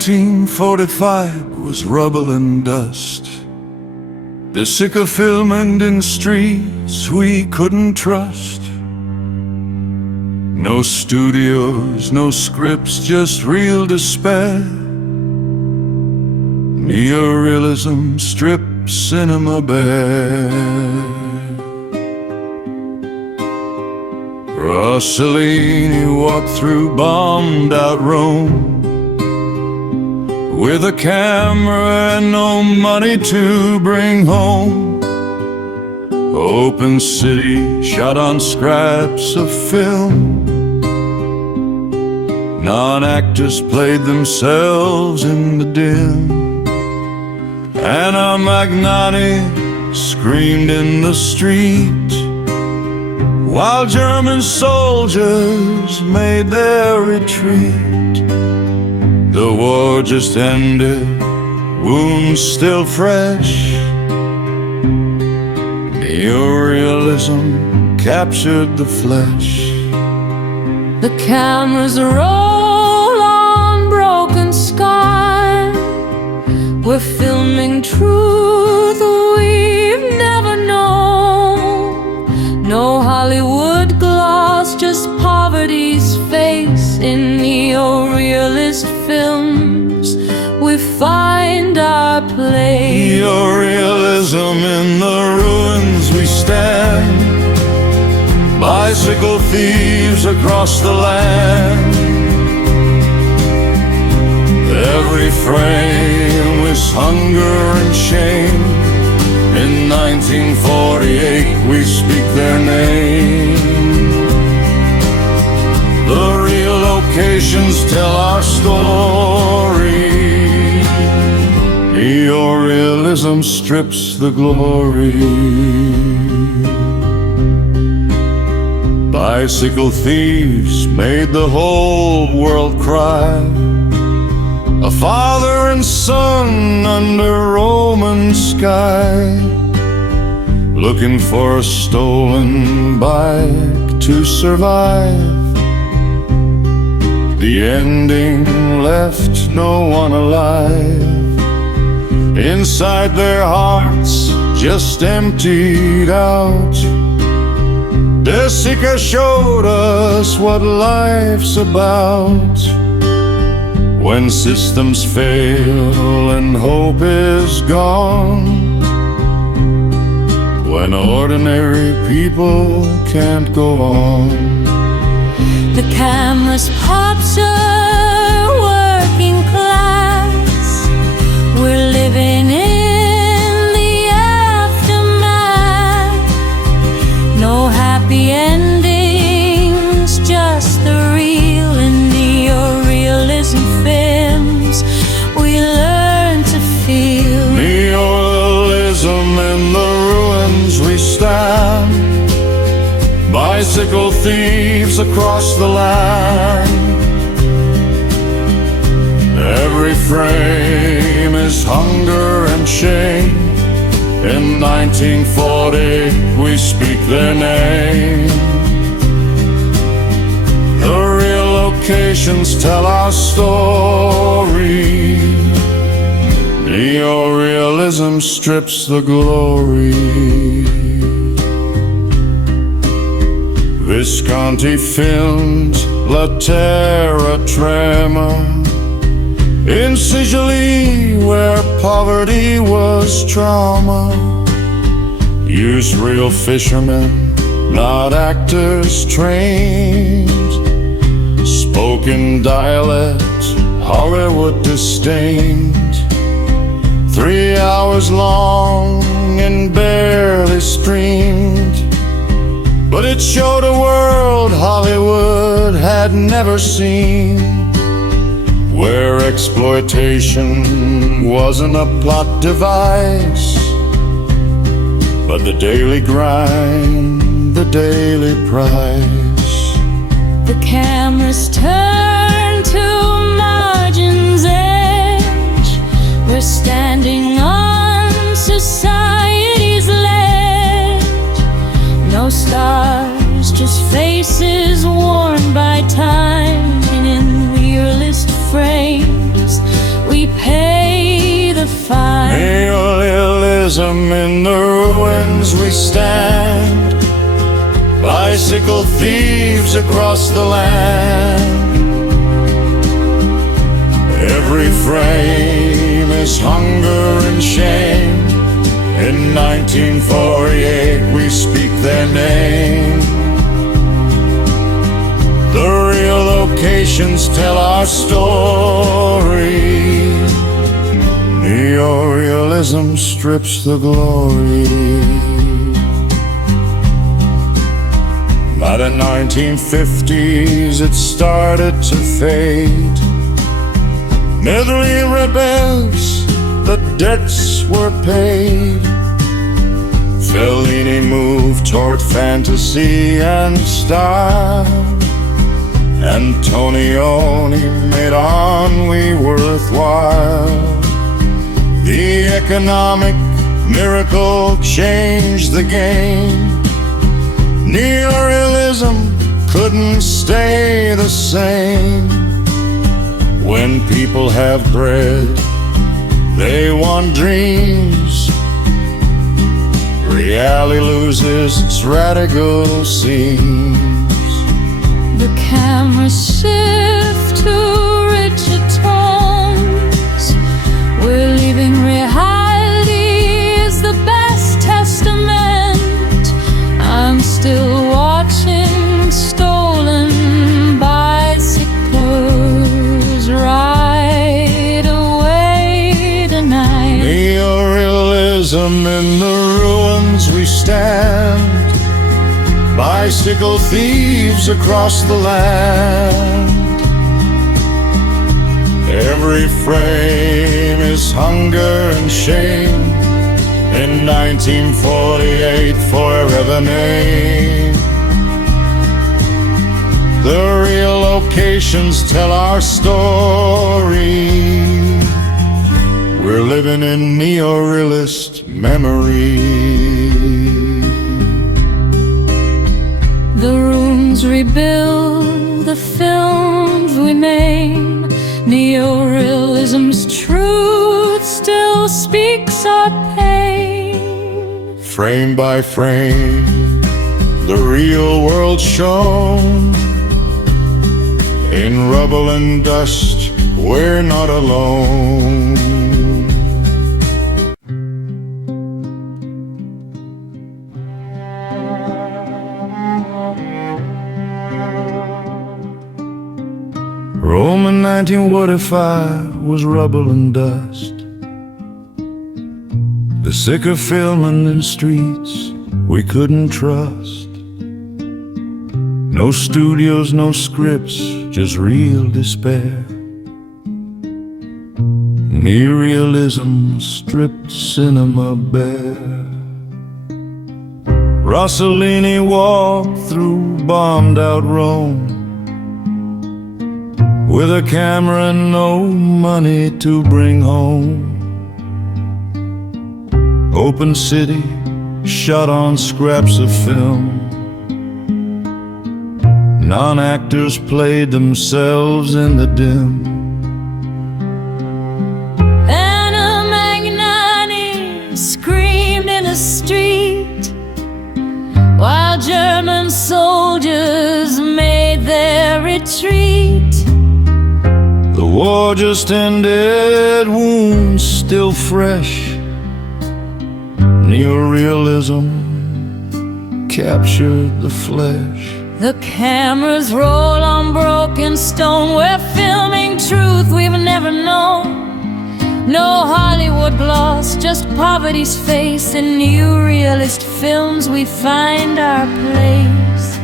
1945 was rubble and dust. The sick of film and industries we couldn't trust. No studios, no scripts, just real despair. Neorealism stripped cinema bare. Rossellini walked through bombed out Rome with a camera and no money to bring home. Open city shot on scraps of film. Non-actors played themselves in the dim. Anna Magnani screamed in the street while German soldiers made their retreat. The war just ended, wounds still fresh. Neorealism captured the flesh. The cameras roll on broken sky. We're filming truth we've never known. No Hollywood gloss, just poverty's face. In neorealist films we find our place. Neorealism, in the ruins we stand. Bicycle thieves across the land. Every frame is hunger and shame. In 1948 we speak their name. The real locations tell our story. Neorealism strips the glory. Bicycle thieves made the whole world cry. A father and son under Roman sky, looking for a stolen bike to survive. The ending left no one alive. Inside their hearts just emptied out. De Sica showed us what life's about. When systems fail and hope is gone. When ordinary people can't go on. The camera's pops are working class. We're living in the aftermath. No happy endings, just the real. In neorealism films we learn to feel. Neorealism, in the ruins we stand. Bicycle thieves across the land. Every frame is hunger and shame. In 1940 we speak their name. The real locations tell our story. Neorealism strips the glory. Visconti filmed La Terra Trema in Sicily, where poverty was trauma. Used real fishermen, not actors trained. Spoken dialect, Hollywood disdained. 3 hours long and barely streamed. But it showed a world Hollywood had never seen, where exploitation wasn't a plot device, but the daily grind, the daily price. The cameras turn to margin's edge. We're standing on society's ledge. No stars, just faces worn by time. And in realist frames Neorealism, in the ruins we stand, bicycle thieves across the land. Every frame is hunger and shame. In 1948 we speak their name. The real locations tell our story. Neorealism strips the glory. By the 1950s it started to fade. Medley rebels, the debts were paid. Fellini moved toward fantasy and style. Antonioni made ennui worthwhile. The economic miracle changed the game. Neorealism couldn't stay the same. When people have bread, they want dreams. Reality loses its radical scenes. The cameras shift to richer tones. We're leaving reality is the best testament. I'm still watching stolen bicycles ride away tonight. Neorealism, in the ruins we stand, bicycle thieves across the land. Every frame is hunger and shame. In 1948 forever named. The real locations tell our story. We're living in neorealist memory. The rooms rebuild the films we made. Neorealism's truth still speaks our pain. Frame by frame, the real world shown. In rubble and dust, we're not alone. Rome in 1945 was rubble and dust. The sick of filming in streets we couldn't trust. No studios, no scripts, just real despair. Neorealism stripped cinema bare. Rossellini walked through bombed out Rome with a camera and no money to bring home. Open city, shot on scraps of film. Non-actors played themselves in the dim. Anna Magnani screamed in the street while German soldiers made their retreat. The war just ended, wounds still fresh. Neorealism captured the flesh. The cameras roll on broken stone. We're filming truth we've never known. No Hollywood gloss, just poverty's face. In new realist films we find our place.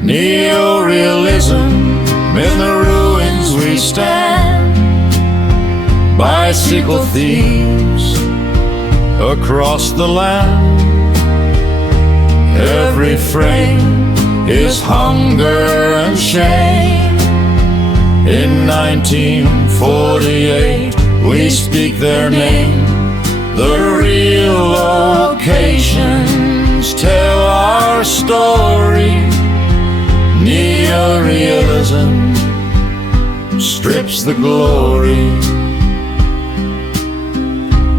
Neorealism, in the ruins we stand. Bicycle thieves across the land. Every frame is hunger and shame. In 1948 we speak their name. The real locations tell our story. Neorealism strips the glory.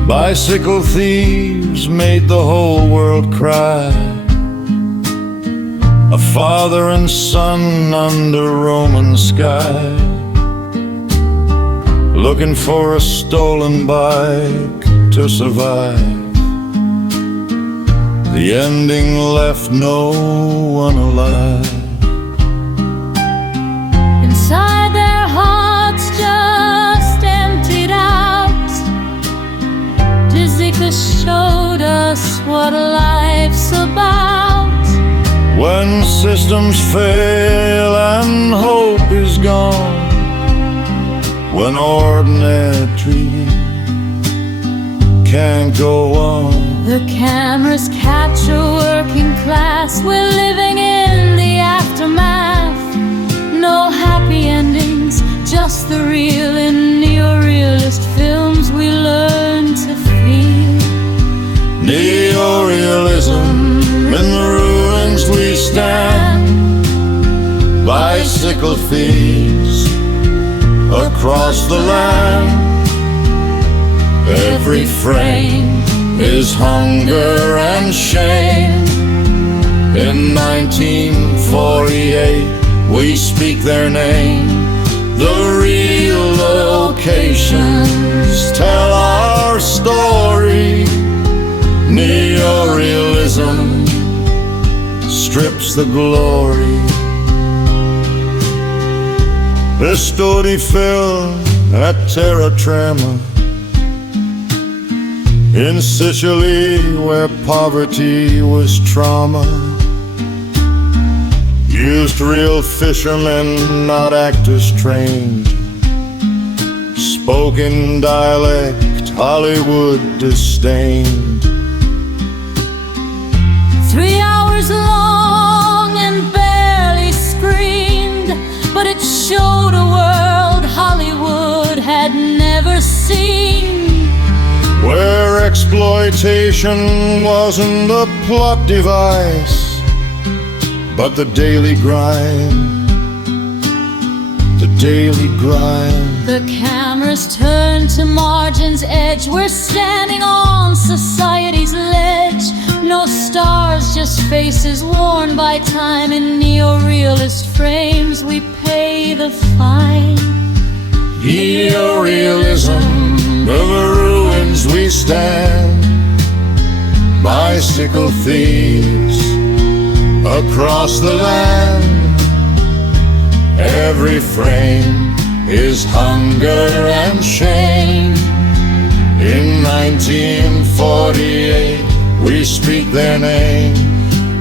Bicycle thieves made the whole world cry. A father and son under Roman sky, looking for a stolen bike to survive. The ending left no one alive. Inside their hearts just emptied out. Dizika showed us what life's about. When systems fail and hope is gone, when ordinary can't go on. The cameras capture working class. We're living in the aftermath. No happy endings, just the real. In neorealist films we learn to feel. Neorealism, in the ruins we stand. Bicycle thieves across the land. Every frame is hunger and shame. In 1948 we speak their name. The real locations tell our story. Neorealism strips the glory. The story fell at Terra Trema, in Sicily where poverty was trauma. Used real fishermen, not actors trained. Spoken dialect Hollywood disdained. 3 hours long and barely screened, but it showed a world Hollywood had never seen. Where exploitation wasn't a plot device, but the daily grind, the daily grind. The cameras turn to margin's edge. We're standing on society's ledge. No stars, just faces worn by time. In neorealist frames we pay the fine. Neorealism, in the ruins we stand. Bicycle thieves across the land. Every frame is hunger and shame. In 1948 we speak their name.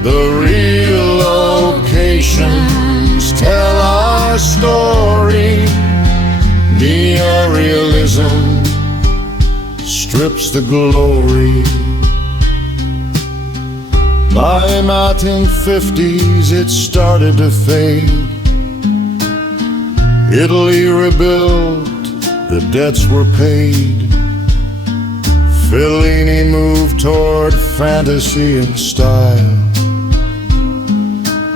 The real locations tell our story. Neorealism strips the glory. By 1950s it started to fade. Italy rebuilt, the debts were paid. Fellini moved toward fantasy and style.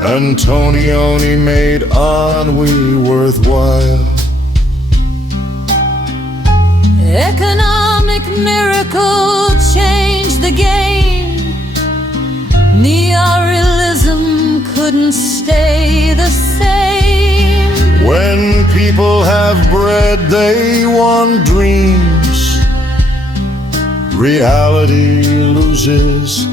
Antonioni made ennui worthwhile. Economic miracle changed the game. Neorealism couldn't stay the same. When people have bread, they want dreams. Reality loses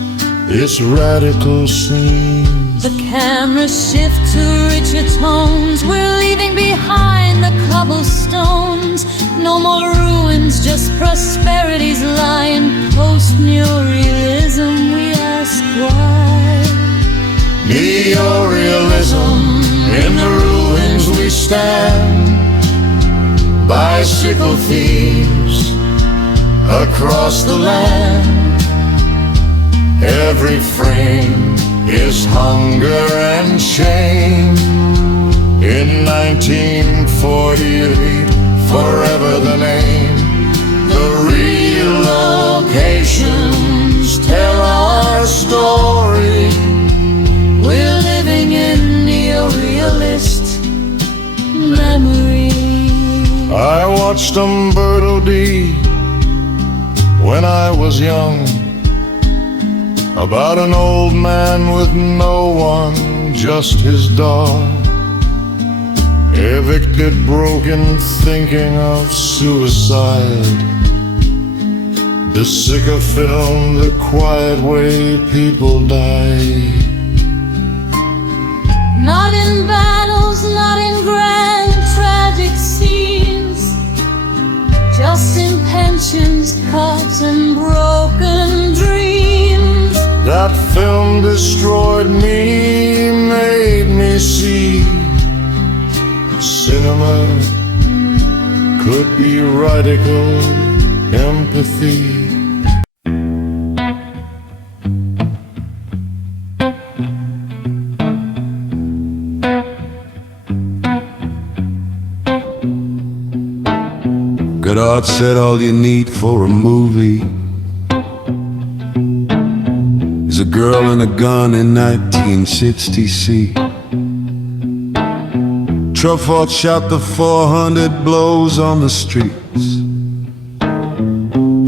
its radical seams. The cameras shift to richer tones. We're leaving behind the cobblestones. No more ruins, just prosperity's lie. In post-neorealism we ask why. Neorealism, in the ruins we stand. Bicycle thieves across the land. Every frame is hunger and shame. In 1948, forever the name. The real locations tell our story. We're living in neorealist memory. I watched Umberto D. when when I was young, about an old man with no one, just his dog. Evicted, broken, thinking of suicide. The sicker film, the quiet way people die. Not in battles, not in grand tragic scenes, just in pensions, cuts and broken dreams. That film destroyed me, made me see cinema could be radical empathy. Godard said all you need for a movie is a girl and a gun in 1960. Truffaut shot the 400 blows on the streets.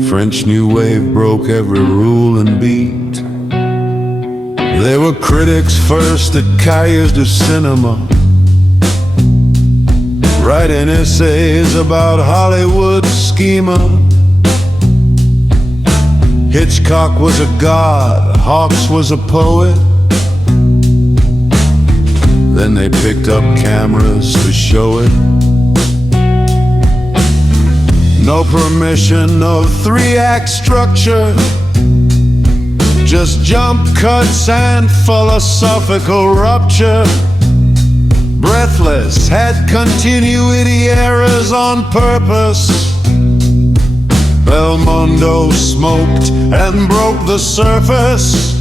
French New Wave broke every rule and beat. They were critics first at Cahiers du Cinema, writing essays about Hollywood schema. Hitchcock was a god, Hawks was a poet. Then they picked up cameras to show it. No permission, no three-act structure, just jump cuts and philosophical rupture. Breathless, had continuity errors on purpose. Belmondo smoked and broke the surface.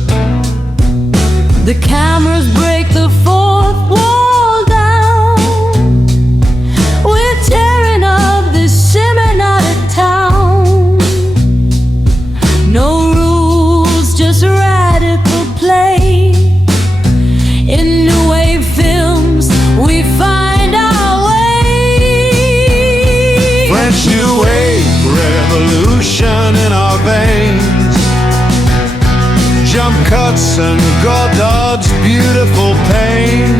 The cameras break the fourth wall down. We're tearing up this Seminole town. No rules, just radical play. In new wave films, we find our way. French New Wave revolution in our veins. Jump cuts and Godard's beautiful pain.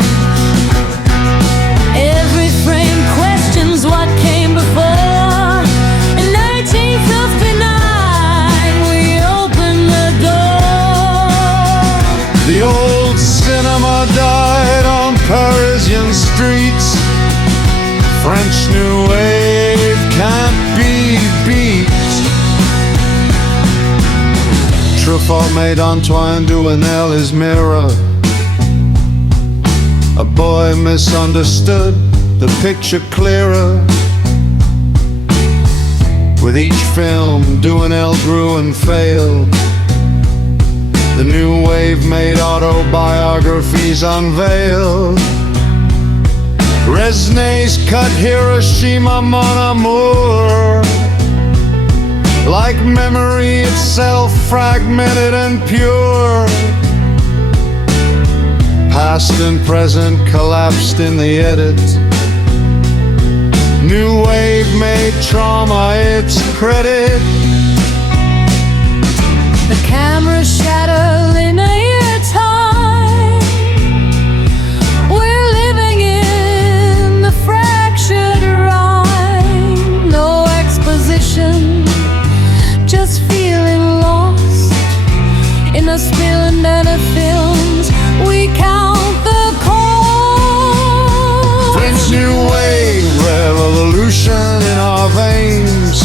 Every frame questions what came before. In 1959, we opened the door. The old cinema died on Parisian streets. French New Wave can't be beat. Truffaut made Antoine Duanel his mirror. A boy misunderstood the picture clearer. With each film, Duanel grew and failed. The new wave made autobiographies unveiled. Resnais cut Hiroshima Mon Amour, like memory itself, fragmented and pure. Past and present collapsed in the edit. New wave made trauma its credit. The cameras shatter linear time. We're living in the fractured rhyme. No exposition, just feeling lost in a spilling and a films. We count the cost. French New Wave revolution in our veins.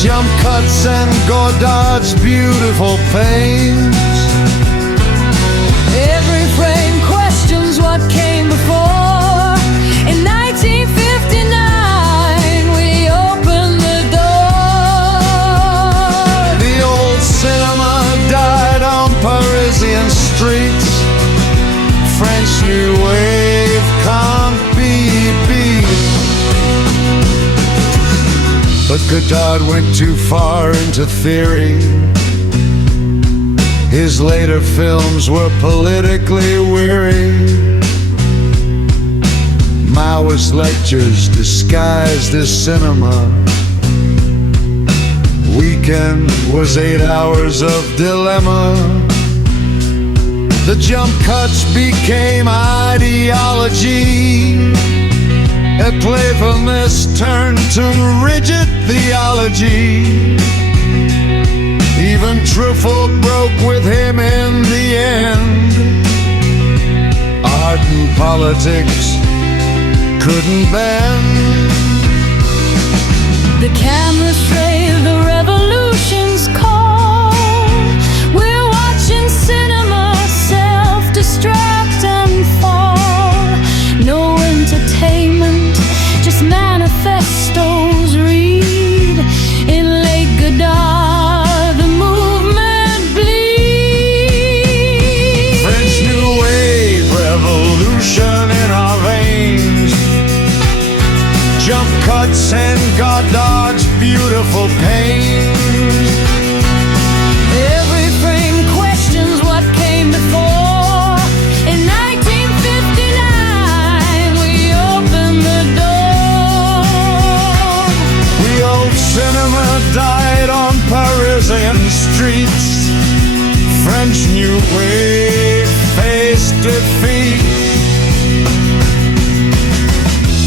Jump cuts and Godard's beautiful pains. Every frame questions what came before. In 1959, we opened the door. The old cinema died on Parisian streets. French New Wave can't be beat. But Godard went too far into theory. His later films were politically weary. Maoist lectures disguised as cinema. We weekend was 8 hours of dilemma. The jump cuts became ideology. A playfulness turned to rigid theology. Even truthful broke with him in the end. Art and politics couldn't bend. The cameras trail the revolution's call. We're watching cinema self-destruct and fall. No entertainment, just manifestos read. In late Godard, the movement bleeds. French New Wave revolution in our veins. Jump cuts and Godard's beautiful pain. Every frame questions what came before. In 1959, we opened the door. Real cinema died on Parisian streets. French New Wave faced defeat.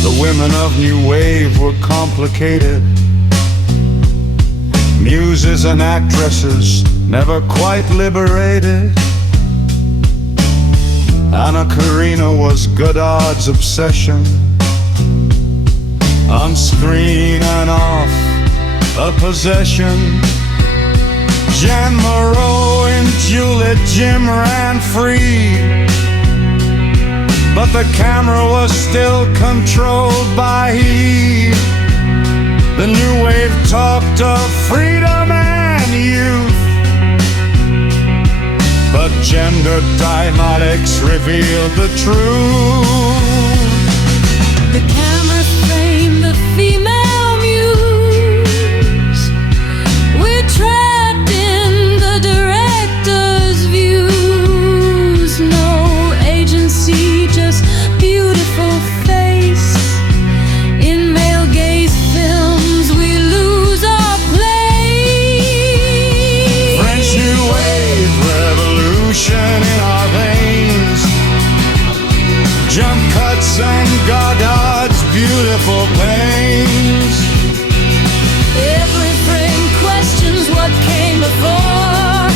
The women of New Wave were complicated. Muses and actresses never quite liberated. Anna Karina was Godard's obsession. On screen and off, a possession. Jeanne Moreau and Juliet Jim ran free. But the camera was still controlled by he. The new wave talked of freedom and youth, but gender dynamics revealed the truth. The cameras frame the female muse. We're trapped in the director's views. No agency, just beautiful face. In male gaze films, we lose our place. French New Wave revolution in our veins. Jump cuts and Godard's beautiful pains. Every frame questions what came before.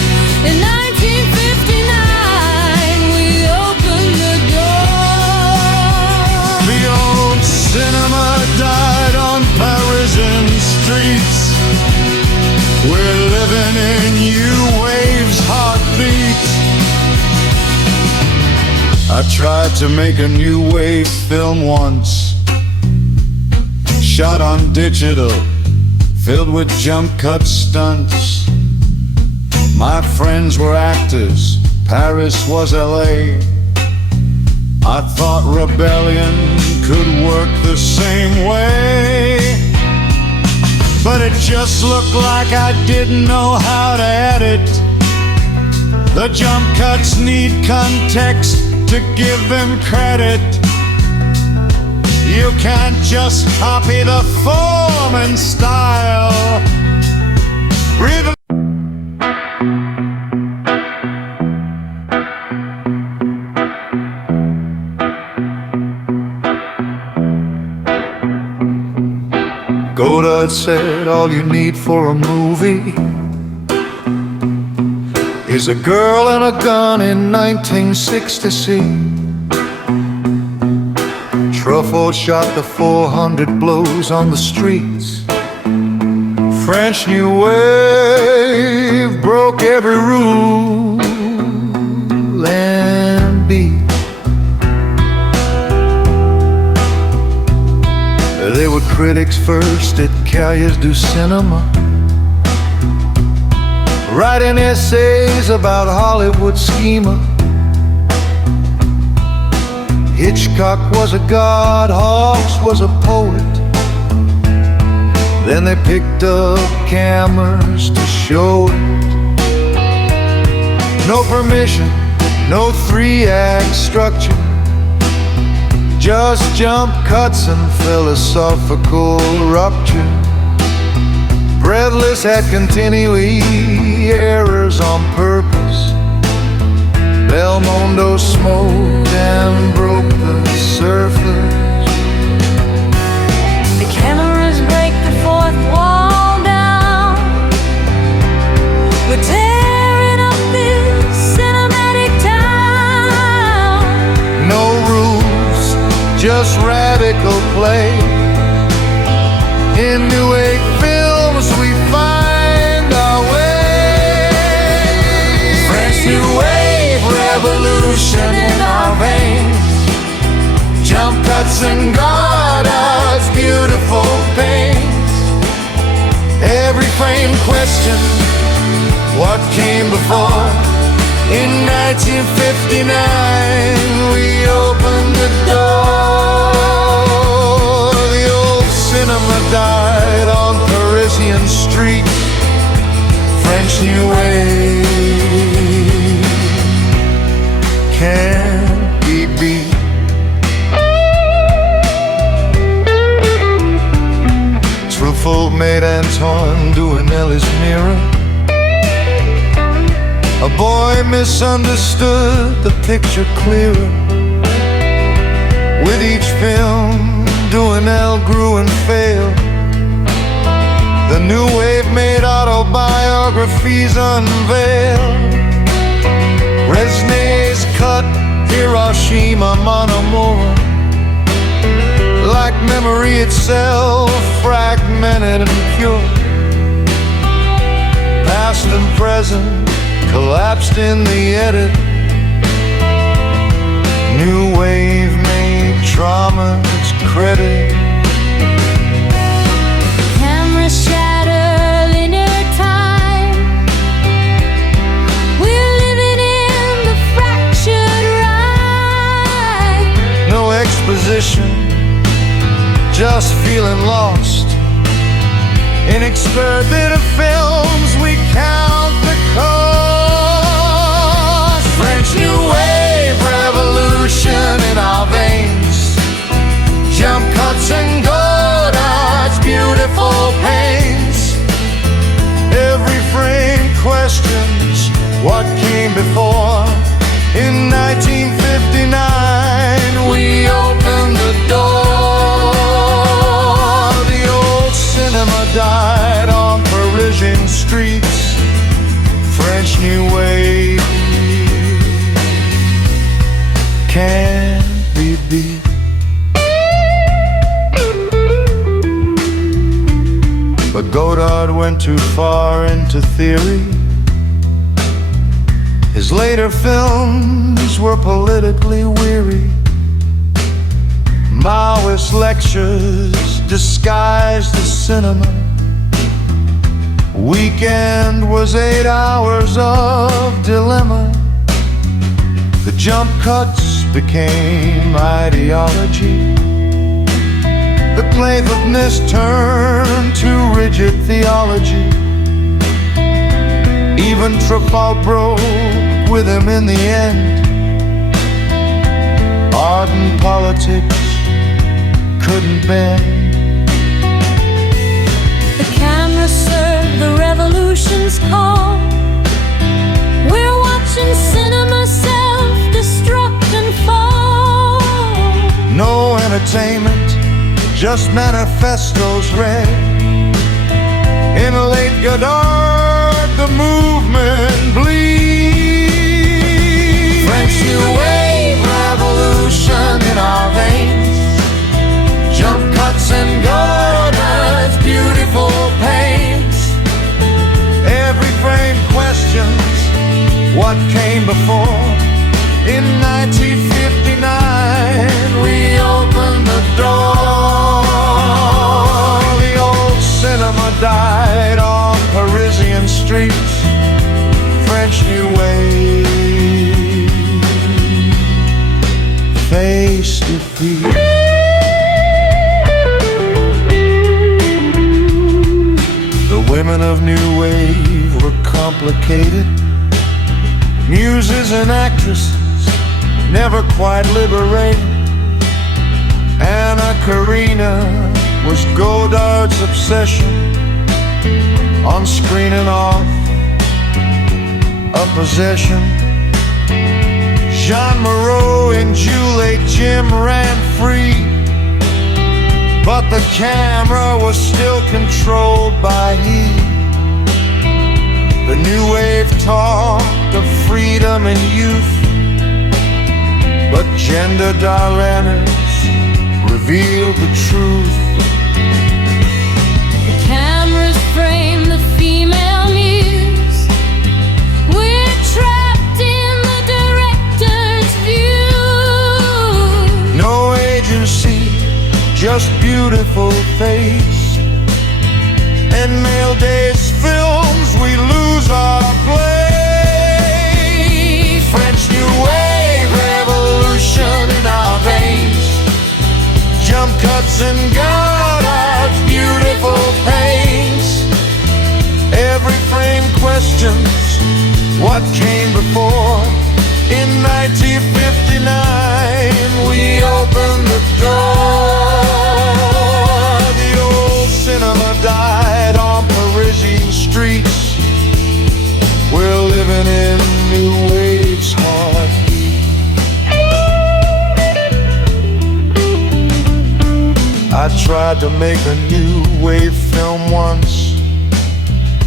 In 1959, we opened the door. The old cinema died on Parisian streets. We're living in New Wave's heartbeat. I tried to make a New Wave film once, shot on digital, filled with jump cut stunts. My friends were actors, Paris was LA. I thought rebellion could work the same way, but it just looked like I didn't know how to edit. The jump cuts need context to give them credit. You can't just copy the form and style. Godard said all you need for a movie is a girl and a gun in 1960. Truffaut shot the 400 blows on the streets. French New Wave broke every rule and beat. They were critics first at Cahiers du Cinema, writing essays about Hollywood schema. Hitchcock was a god, Hawks was a poet. Then they picked up cameras to show it. No permission, no 3-act structure, just jump cuts and philosophical rupture. Breathless at continuity errors on purpose. Belmondo smoked and broke the surface. The cameras break the fourth wall down. We're tearing up this cinematic town. No rules, just radical play. In New Age films we find our way. Fresh New Wave revolution in our veins. Jump cuts and Godard's beautiful paints. Every frame question what came before. In 1959 we opened the door. The old cinema died on Parisian streets. French New Wave can't be beat. Truffaut made Antoine Duanelli's mirror. A boy misunderstood the picture clearer. With each film, Duanel grew and failed. The new wave made autobiographies unveiled. Resnay's cut Hiroshima Mon Amour. Like memory itself, fragmented and pure. Past and present collapsed in the edit. New wave made trauma its credit. Cameras shatter linear time. We're living in the fractured ride. No exposition, just feeling lost. In experimental films we count the cost. French New Wave revolution in our veins. Jump cuts and Godard's beautiful paints. Every frame questions what came before. In 1959 we opened the door. The old cinema died on Parisian streets. French New Wave can't be beat. But Godard went too far into theory. His later films were politically weary. Maoist lectures disguised as cinema. Weekend was 8 hours of dilemma. The jump cuts became ideology. The playfulness turned to rigid theology. Even Truffaut broke with him in the end. Art and politics couldn't bend. The camera served the revolution's call. We're watching cinema self-destruct and fall. No entertainment, just manifestos read. In late Godard, the movement bleeds. French New Wave revolution in our veins. Jump cuts and Godard's beautiful paints. Every frame questions what came before. In 1959 we opened the door. The old cinema died on Parisian streets. French New Wave faced defeat. The women of New Wave were complicated. Muses and actresses never quite liberated. Anna Karina was Godard's obsession. on screen and off a possession. Jean Moreau and Julie Jim ran free, but the camera was still controlled by he. The new wave talked of freedom and youth, but gender dilemmas revealed the truth. The cameras frame the female muse. We're trapped in the director's view. No agency, just beautiful face. In male days films, we lose our place. French New Wave revolution in our veins. Jump cuts and Godard's beautiful paints. Every frame questions what came before. In 1959, we opened the door. The old cinema died on Parisian streets. We're living in New Wave's heartbeat. I tried to make a New Wave film once,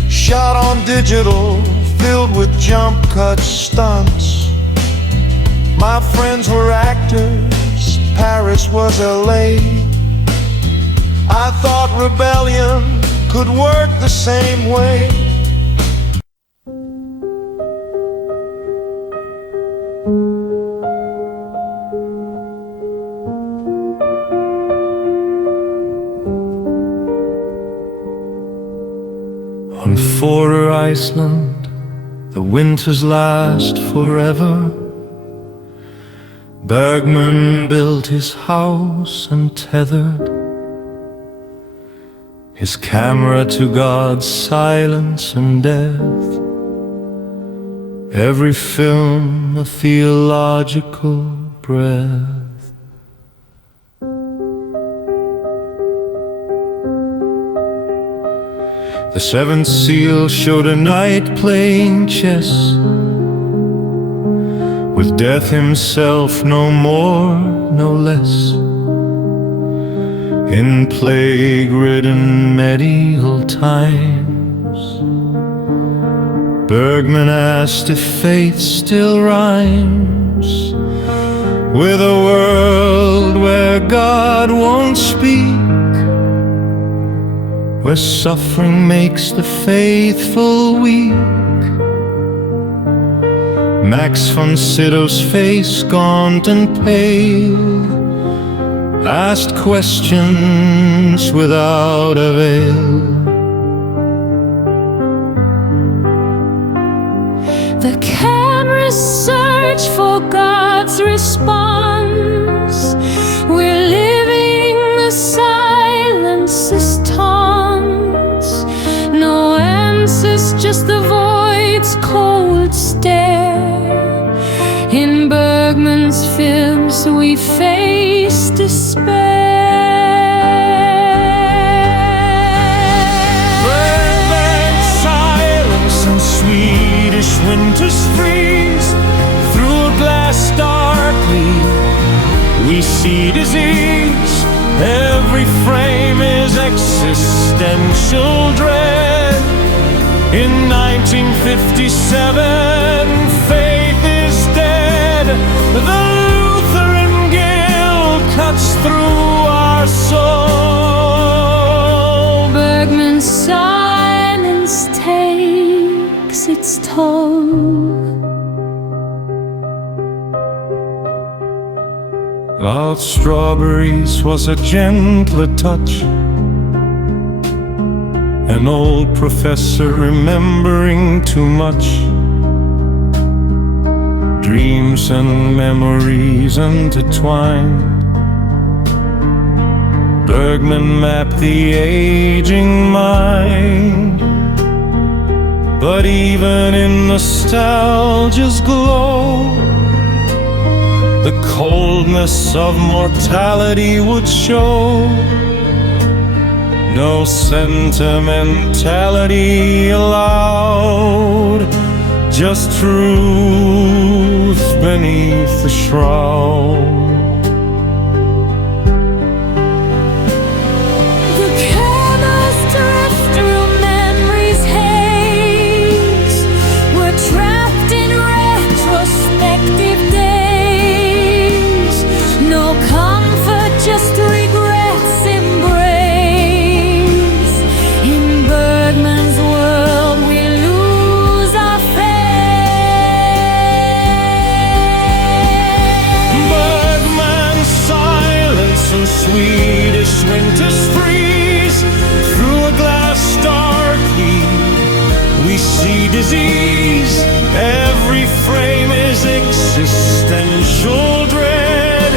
shot on digital, filled with jump cut stunts. My friends were actors, Paris was LA. I thought rebellion could work the same way. On Forer Iceland, the winters last forever. Bergman built his house and tethered his camera to God's silence and death. Every film a theological breath. The seventh seal showed a knight playing chess with death himself, no more, no less. In plague-ridden medieval times, Bergman asked if faith still rhymes with a world where God won't speak, where suffering makes the faithful weak. Max von Sydow's face, gaunt and pale, asked questions without avail. The cameras search for God's response. We're living the silence's taunts. No answers, just the void's cold stare. In Bergman's films we face despair. Bergman's silence and Swedish winters freeze. Through a glass darkly we see disease. Every frame is existential dread. In 1957, faith is dead. The Lutheran guild cuts through our soul. Bergman's silence takes its toll. Of strawberries was a gentler touch. An old professor remembering too much. Dreams and memories intertwined. Bergman mapped the aging mind. But even in nostalgia's glow, the coldness of mortality would show. No sentimentality allowed, just truth beneath the shroud. The cameras drift through memory's haze. We're trapped in retrospective days. No comfort, just regrets embrace. In Bergman's world we lose our faith. Bergman's silence and Swedish winters freeze. Through a glass darkly we see disease. Every frame is existential dread.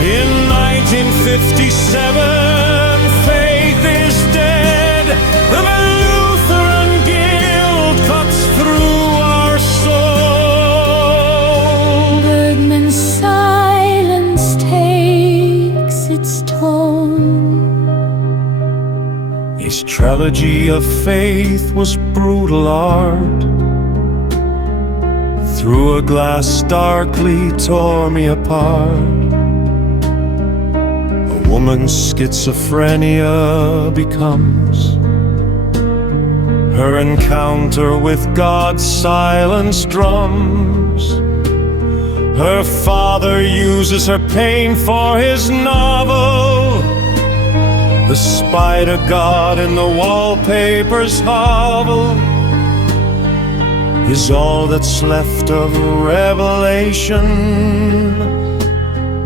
In 1957, faith is dead. The Lutheran guilt cuts through our soul. Bergman's silence takes its toll. His trilogy of faith was brutal art. Through a glass darkly tore me apart. A woman's schizophrenia becomes her encounter with God's silence drums. Her father uses her pain for his novel. The spider god in the wallpaper's hovel is all that's left of revelation.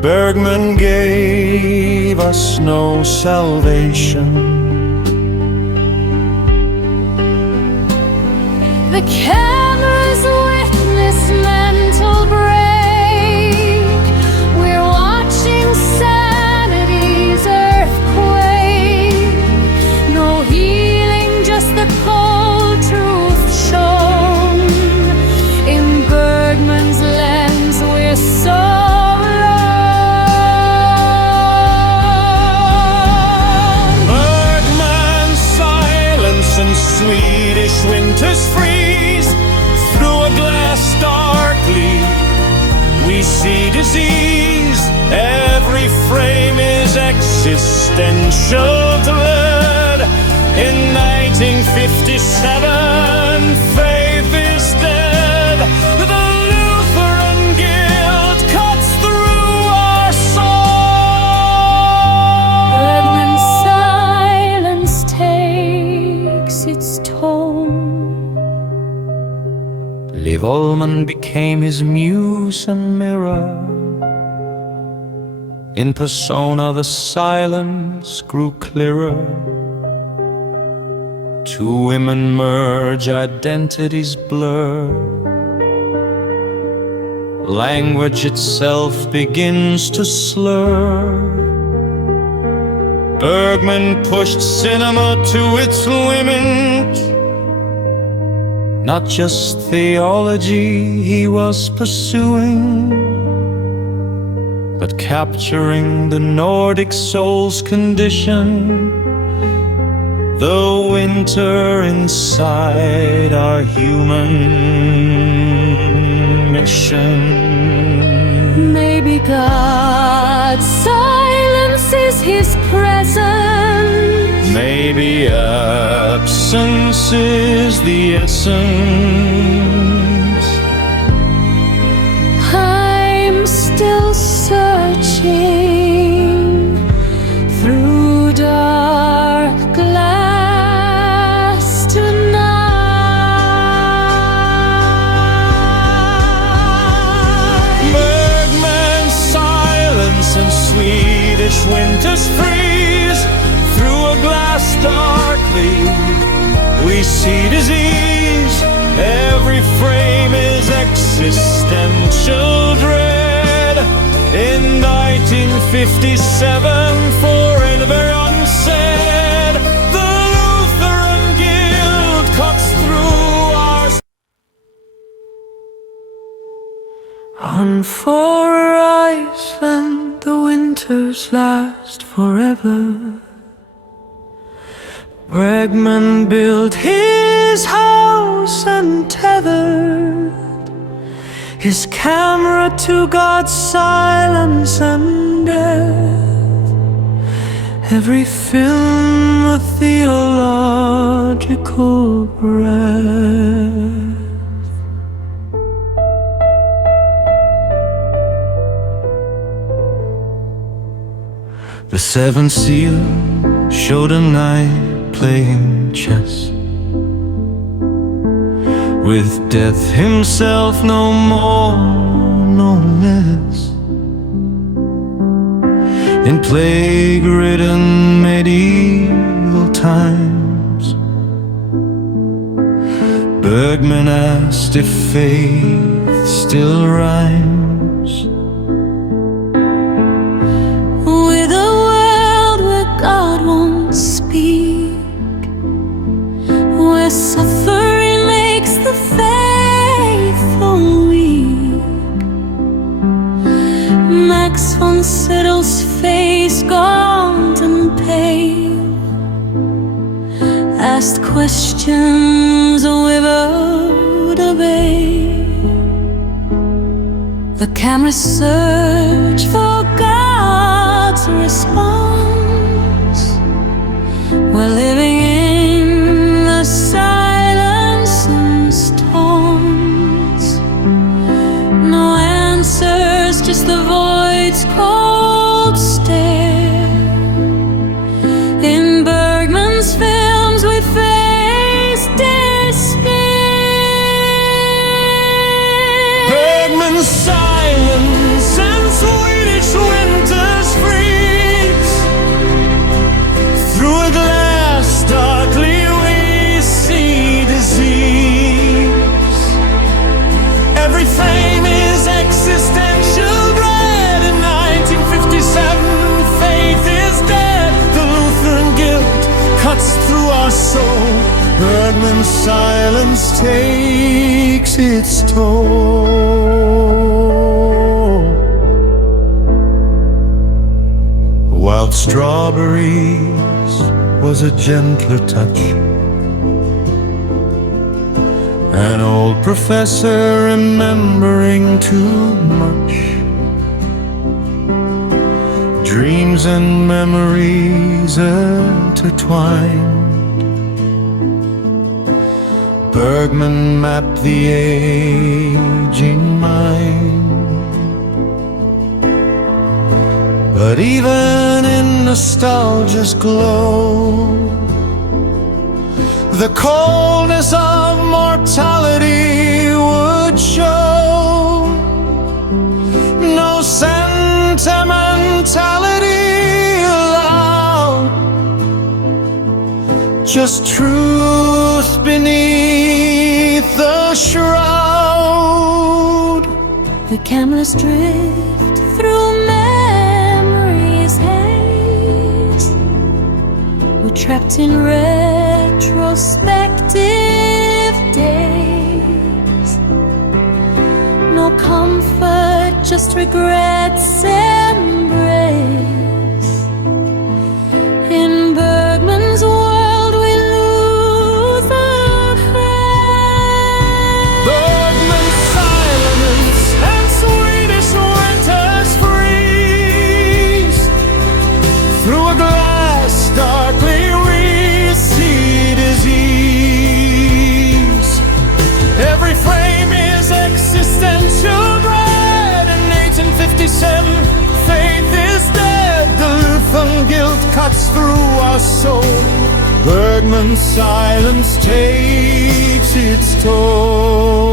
Bergman gave us no salvation. The cameras witness mental break. We're watching sanity's earthquake. No healing, just the cold truth shown. In Bergman's lens we're so alone. Bergman's silence and Swedish winters freeze. Through a glass darkly we see disease. Every frame is existential dread. In 1957, faith is dead. The Lutheran guilt cuts through our soul. Bergman's silence takes its toll. Liv Ullmann became his muse and mirror. In persona the silence grew clearer. Two women merge, identities blur. Language itself begins to slur. Bergman pushed cinema to its limit. Not just theology he was pursuing, but capturing the Nordic soul's condition. The winter inside our human mission. Maybe God's silence is his presence. Maybe absence is the essence. I'm still searching through dark glass tonight. Bergman's silence and Swedish winters freeze. Through a glass darkly we see disease. Every frame is existential dread. In 1957, forever unsaid, the Lutheran guilt cuts through our on far Iceland the winters last forever. Bergman built his house and tethered his camera to God's silence and death. Every film a theological breath. The seventh seal showed a knight playing chess with death himself, no more, no less. In plague-ridden medieval times, Bergman asked if faith still rhymes. With a world where God won't speak, where suffering makes the faithful weak, Max von Sydow's face gaunt and pale asked questions without a veil. The camera searched for God's response. We're living in the silence and storms. No answers, just the void's cold stare. In Bergman's films we face despair. Bergman's silence and Swedish winters freeze. Through a glass darkly we see disease. Every frame is existential dread. In 1957 faith is dead. The Lutheran guilt cuts through our soul. Bergman's silence takes its toll. Wild strawberries was a gentler touch. An old professor remembering too much. Dreams and memories intertwined. Bergman mapped the aging mind. But even in nostalgia's glow, the coldness of mortality would show. No sentimentality allowed, just truth beneath the shroud. The cameras drift through memory's haze. We're trapped in retrospective days. No comfort, just regrets embrace. In Bergman's world we lose a friend. Bergman's silence and Swedish winters freeze. Through a glass darkly we see disease. Every frame is existential dread. In 1857 faith is dead. The Lutheran guilt cuts through our soul. Bergman's silence takes its toll.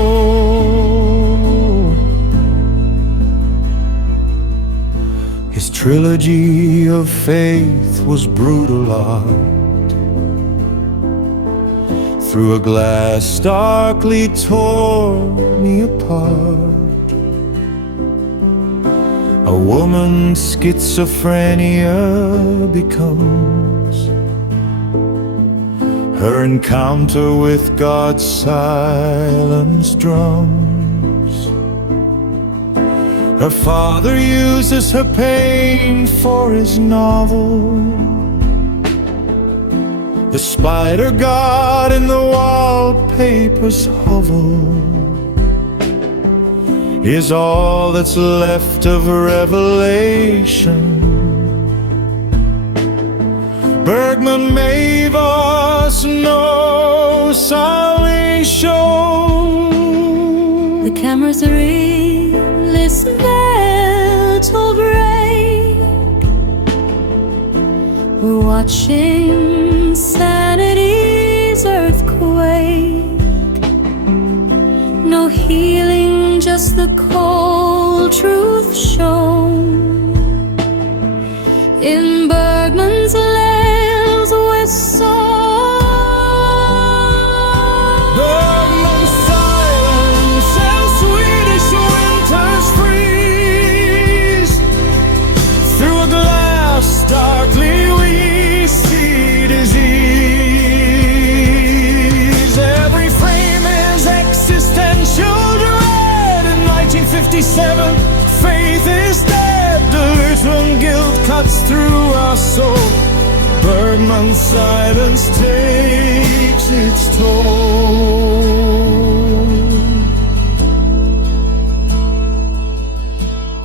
His trilogy of faith was brutal art. Through a glass darkly tore me apart. A woman's schizophrenia becomes her encounter with God's silence drums. Her father uses her pain for his novel. The spider god in the wallpaper's hovel is all that's left of revelation. Bergman gave us no salvation. The camera's reel is there to break. We're watching sanity's earthquake. No healing, just the cold truth shown. In Bergman's lens we're so Bergman's silence and Swedish winters freeze. Through a glass darkly we see disease. Every frame is existential dread. In 1957, faith is dead. Delusion, guilt cuts through our soul. Bergman's silence takes its toll.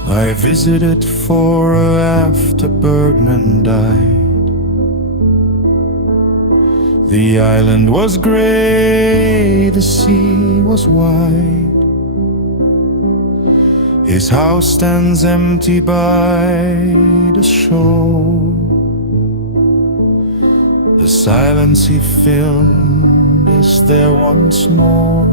I visited Fora after Bergman died. The island was gray, the sea was wide. His house stands empty by the shore. The silence he filmed is there once more.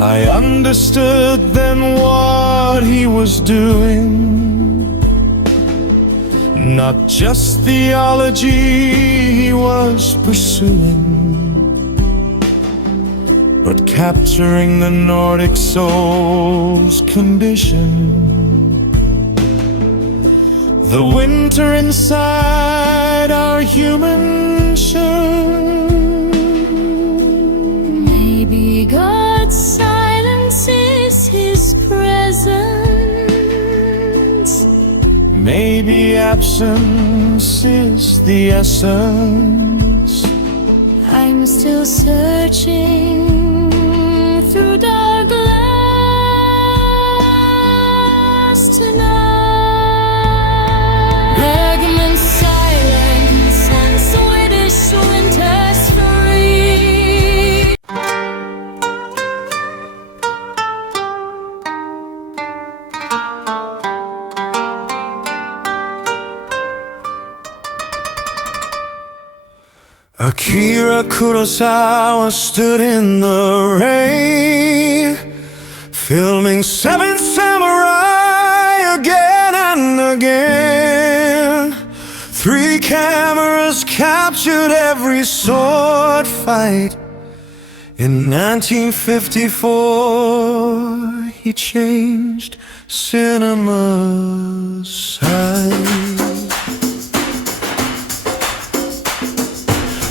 I understood then what he was doing. Not just theology he was pursuing, but capturing the Nordic soul's condition. The winter inside our human shell. maybe God's silence is his presence. Maybe absence is the essence. I'm still searching through dark glass tonight. Bergman's silence and Swedish winter's free. Akira Kurosawa stood in the rain, filming Seven Samurai again and again. 3 cameras captured every sword fight. In 1954, he changed cinema's side.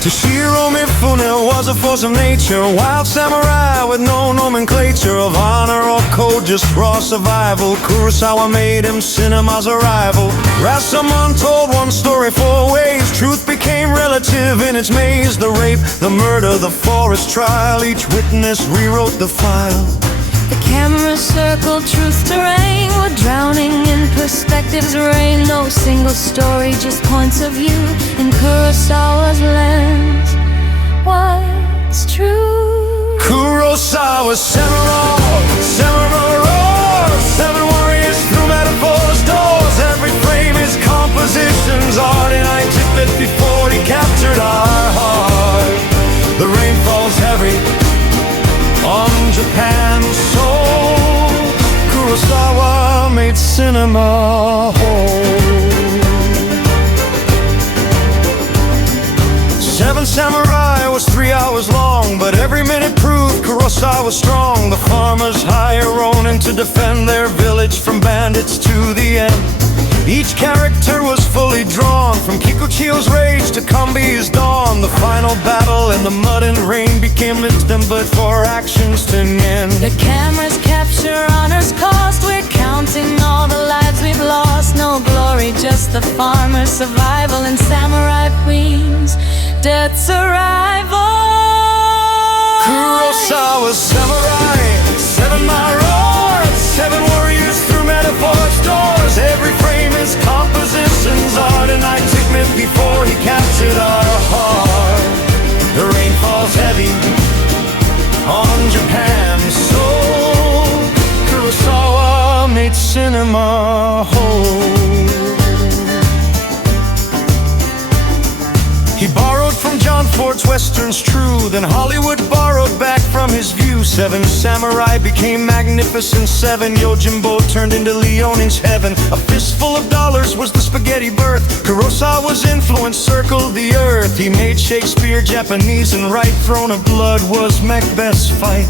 Toshiro Mifune was a force of nature, wild samurai with no nomenclature of honor or code, just raw survival. Kurosawa made him cinema's a rival. Rashomon told one story 4 ways. Truth became relative in its maze. The rape, the murder, the forest trial. Each witness rewrote the file. The camera circled truth terrain. We're drowning in perspective's rain. No single story, just points of view in Kurosawa's lens. What's true? Kurosawa's samurai, 7 warriors through metaphors, doors. Every frame is compositions, art. In 1954 he captured our heart. The rain falls heavy on Japan's soul. Kurosawa made cinema whole. 7 Samurai was 3 hours long, but every minute proved Kurosawa was strong. The farmers hire Ronin to defend their village from bandits to the end. Each character was fully drawn, from Kikuchio's rage to Kambi's dawn. The final battle in the mud and rain became wisdom, but for actions to end. The cameras capture honor's cost. We're counting all the lives we've lost. No glory story, just the farmer's survival and samurai queens, death's arrival. Kurosawa's samurai, 7-mile roar, 7 warriors through metaphors, doors. Every frame is compositions, art, and I took me before he captured our heart. The rain falls heavy on Japan's soul. Kurosawa made cinema whole. He borrowed from John Ford's westerns, true, then Hollywood borrowed back from his view. 7 samurai became magnificent, 7 Yojimbo turned into Leone's heaven. A fistful of dollars was the spaghetti birth. Kurosawa's influence circled the earth. He made Shakespeare Japanese and right. Throne of Blood was Macbeth's fight.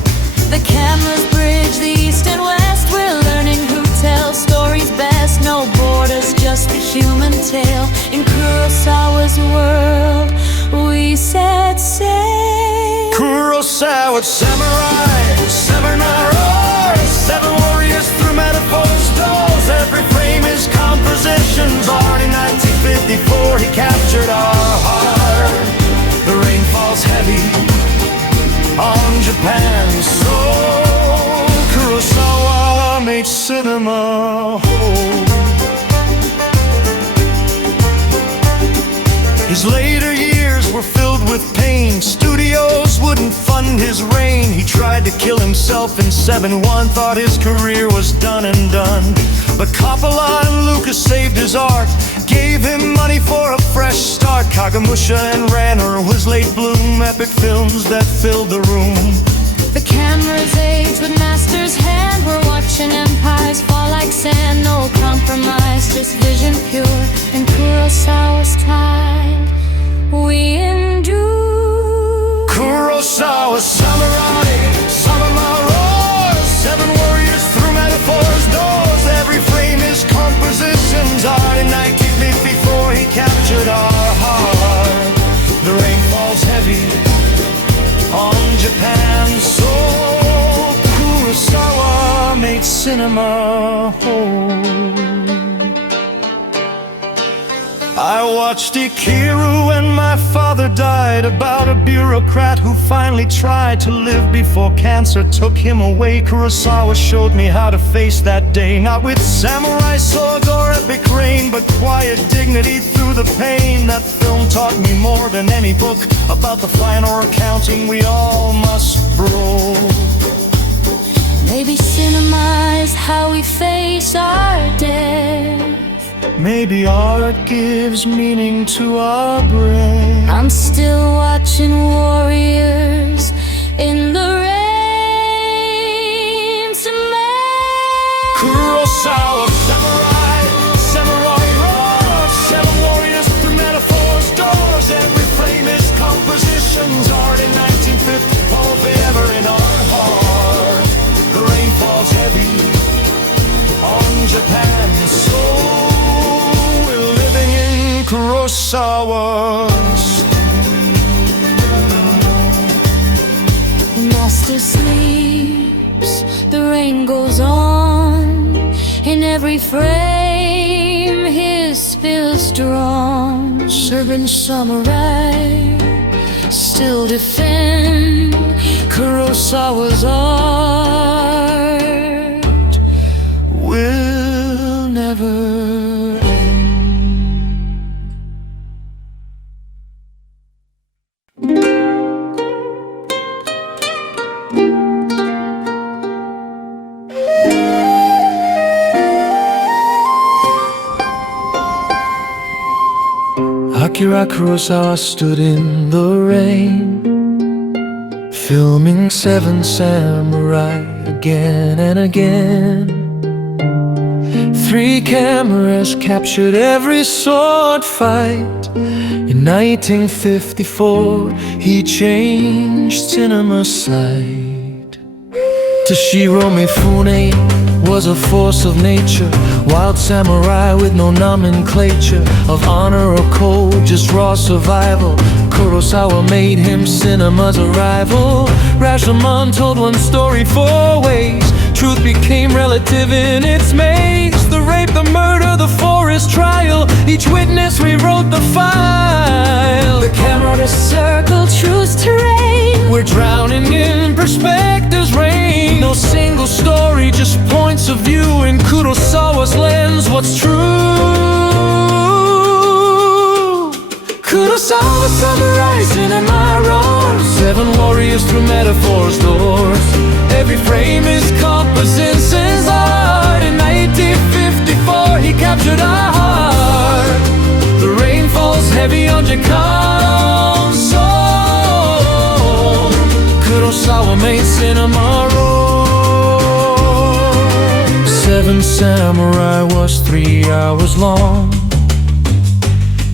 The cameras bridge the east and west. We're learning who tells stories best. No borders, just the human tale. In Kurosawa's world, we set sail. Kurosawa's samurai, 7-mile roar, 7 warriors through metaphors, dolls. Every frame is compositions, art. In 1954 he captured our heart. The rain falls heavy on Japan's soul. Kurosawa made cinema whole. His later years were filled with pain. Studios wouldn't fund his reign. He tried to kill himself in 7-1, thought his career was done and done. But Coppola and Lucas saved his art, gave him money for a fresh start. Kagemusha and Ranner was late bloom, epic films that filled the room. The camera's age with master's hand. We're watching empires fall like sand. No compromise, just vision pure. In Kurosawa's time, we endure. Kurosawa's samurai, 7-mile roar, 7 warriors through metaphors, doors. Every frame is compositions, art. In 1954 he captured our heart. The rain falls heavy on Japan's soul. Kurosawa made cinema whole. I watched Akira when my father died, about a bureaucrat who finally tried to live before cancer took him away. Kurosawa showed me how to face that day, not with samurai sword or epic rain, but quiet dignity through the pain. That film taught me more than any book about the final accounting we all must roll. Maybe cinema is how we face our death. Maybe art gives meaning to our breath. I'm still watching warriors in the rain cement. Kurosawa, samurai, 7 roar, 7 warriors through metaphors, doors. Every frame is compositions, art. In 1950, all forever in our heart. The rain falls heavy on Japan's soul. Kurosawa's. Master sleeps, the rain goes on. In every frame his spill's drawn. Servant samurai still defend Kurosawa's art will never. Akira Kurosawa stood in the rain, filming 7 samurai again and again. 3 cameras captured every sword fight. In 1954, he changed cinema's sight. Toshiro Mifune was a force of nature, wild samurai with no nomenclature of honor or code, just raw survival. Kurosawa made him cinema's arrival. Rashomon told one story 4 ways, truth became relative in its maze. The rape, the murder, the forest trial, each witness rewrote the file. The camera to circle truth's terrain. We're drowning in perspective's rain. No single story, just points of view in Kurosawa's lens. What's true? Kurosawa summarized in my roars. 7 warriors through metaphors, doors. Every frame is composition's art. In 1954 he captured our heart. The rain falls heavy on Jakarta's soul. Kurosawa made cinema roar. 7 Samurai was 3 hours long,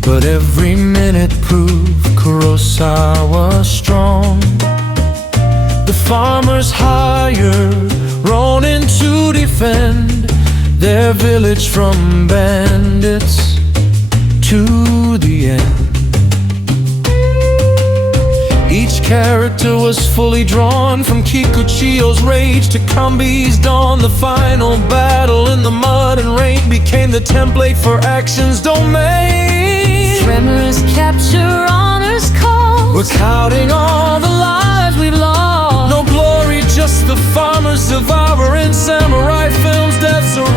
but every minute proved Kurosawa strong. The farmers hired Ronin to defend their village from bandits to the end. Each character was fully drawn, from Kikuchiyo's rage to Kambi's dawn. The final battle in the mud and rain became the template for action's domain. Tremors capture honor's call. We're counting all the lives we've lost. No glory, just the farmers devouring samurai films, death's arrival.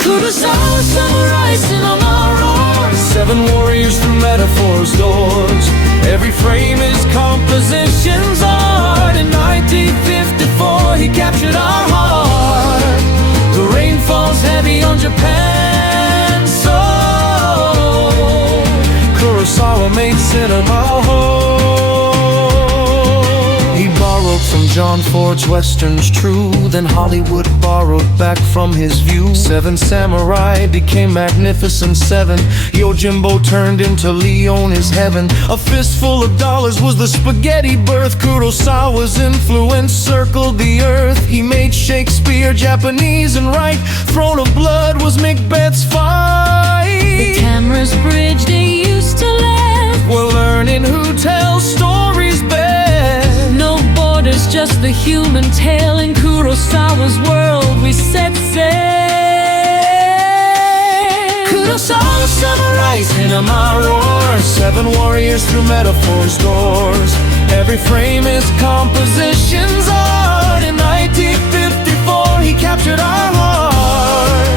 Kurosawa samurai cinema roars. 7 warriors through metaphors, doors. Every frame is composition's art. In 1954 he captured our heart. The rain falls heavy on Japan's soul. Kurosawa made cinema whole. He borrowed from John Ford's westerns, true. Then Hollywood borrowed back from his view. 7 Samurai became Magnificent 7. Yojimbo turned into Leone's heaven. A fistful of dollars was the spaghetti birth. Kurosawa's influence circled the earth. He made Shakespeare Japanese and right. Throne of Blood was Macbeth's fight. The camera's bridge they used to live. We're learning who tells stories best. No borders, just the human tale. In Kurosawa's world we set sail. Kurosawa samurai cinema roars. 7 warriors through metaphors, doors. Every frame is composition's art. In 1954 he captured our heart.